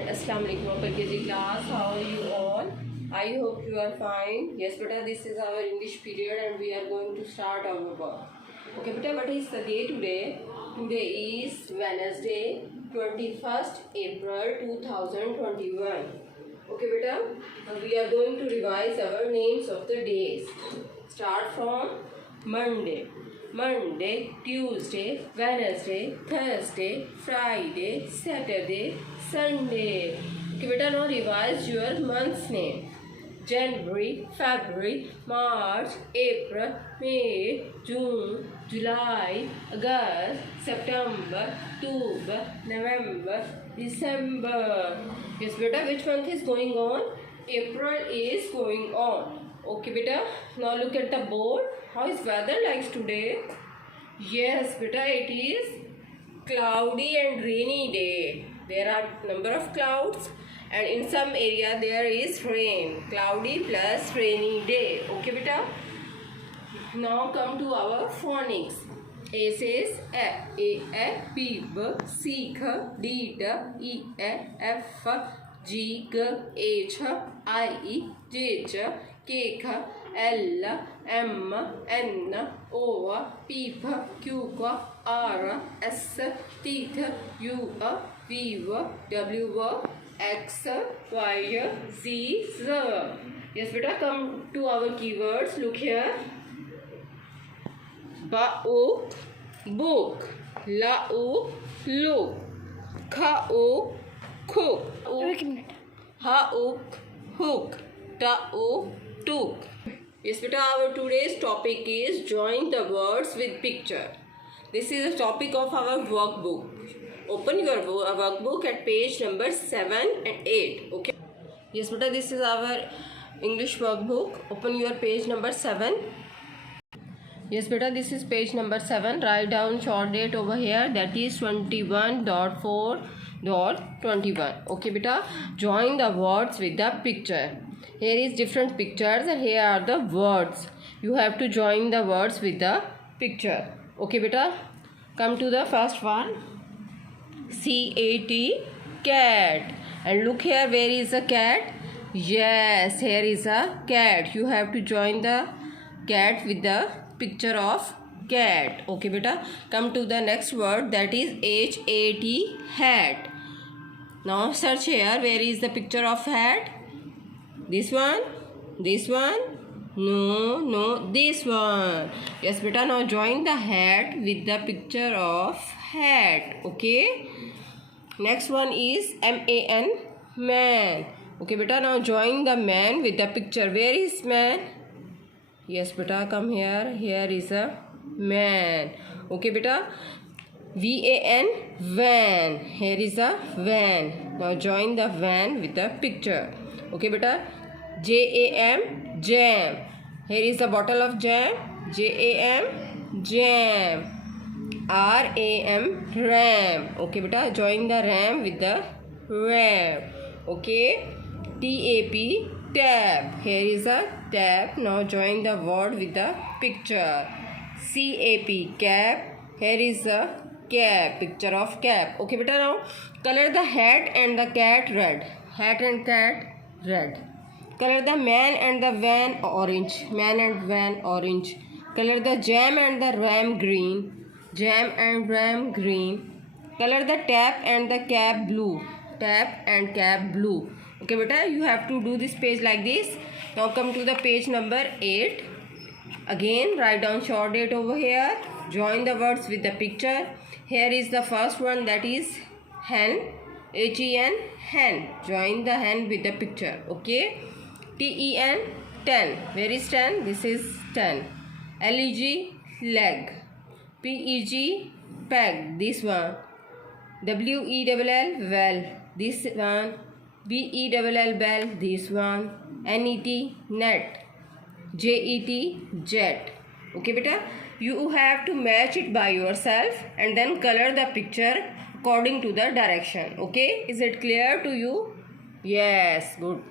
and Assalamu alaikum upper KG class. How are you all? I hope you are fine. Yes beta, this is our English period and we are going to start our work. Okay beta, what is the day today? Today is Wednesday 21st April 2021. Okay beta, we are going to revise our names of the days. Start from Monday. Monday, Tuesday, Wednesday, Thursday, Friday, Saturday, Sunday. Okay, beta, now revise your month's name. January, February, March, April, May, June, July, August, September, October, November, December. Yes, beta, which month is going on? April is going on. Okay beta, now look at the board. How is weather like today? Yes beta, it is cloudy and rainy day. There are number of clouds and in some area there is rain. Cloudy plus rainy day. Okay beta. Now come to our phonics. A says A, B, B, C, D, E, F, G, H, I, J, K, L, M, N, O, P, Q, R, S, T, U, V, W, X, Y, Z, Z. Yes beta, come to our keywords. Look here. Ba-o, book. La-o, look. Ka-o, cook. Ha-o, hook. Ta-o, took. Yes beta, our today's topic is join the words with picture. This is the topic of our workbook. Open your workbook at page number 7 and 8. Okay. Yes beta, this is our English workbook. Open your page number 7. Yes beta, this is page number 7. Write down short date over here, that is 21.4.21. Okay beta, join the words with the picture. Here is different pictures and here are the words. You have to join the words with the picture. Okay beta, come to the first one. C-A-T, cat. And look here, where is a cat? Yes, here is a cat. You have to join the cat with the picture of cat. Okay beta, come to the next word, that is H-A-T, hat. Now search here, where is the picture of hat? This one? This one? No, this one. Yes beta, now join the hat with the picture of hat. Okay. Next one is M-A-N, man. Okay beta, now join the man with the picture. Where is man? Yes beta, come here. Here is a man. Okay beta. V-A-N, van. Here is a van. Now join the van with the picture. Okay beta. J-A-M, jam. Here is a bottle of jam. J-A-M, jam. R-A-M, ram. Okay beta, join the ram with the ram. Okay. T-A-P, tab. Here is a tab. Now join the word with the picture. C-A-P, cap. Here is a cap, picture of cap. Okay beta, now color the hat and the cat red. Hat and cat red. Color the man and the van orange. Man and van orange. Color the jam and the ram green. Jam and ram green. Color the tap and the cap blue. Tap and cap blue. Okay beta, you have to do this page like this. Now come to the page number 8. Again write down short date over here. Join the words with the picture. Here is the first one, that is hen. H-E-N, hen. Join the hen with the picture. Okay. T-E-N, 10. Where is 10? This is 10. L-E-G, leg. P-E-G, peg. This one. W-E-L-L, well. This one. B-E-L-L, bell. This one. N-E-T, net. J-E-T, jet. Okay beta, you have to match it by yourself and then color the picture according to the direction. Okay, is it clear to you? Yes, good.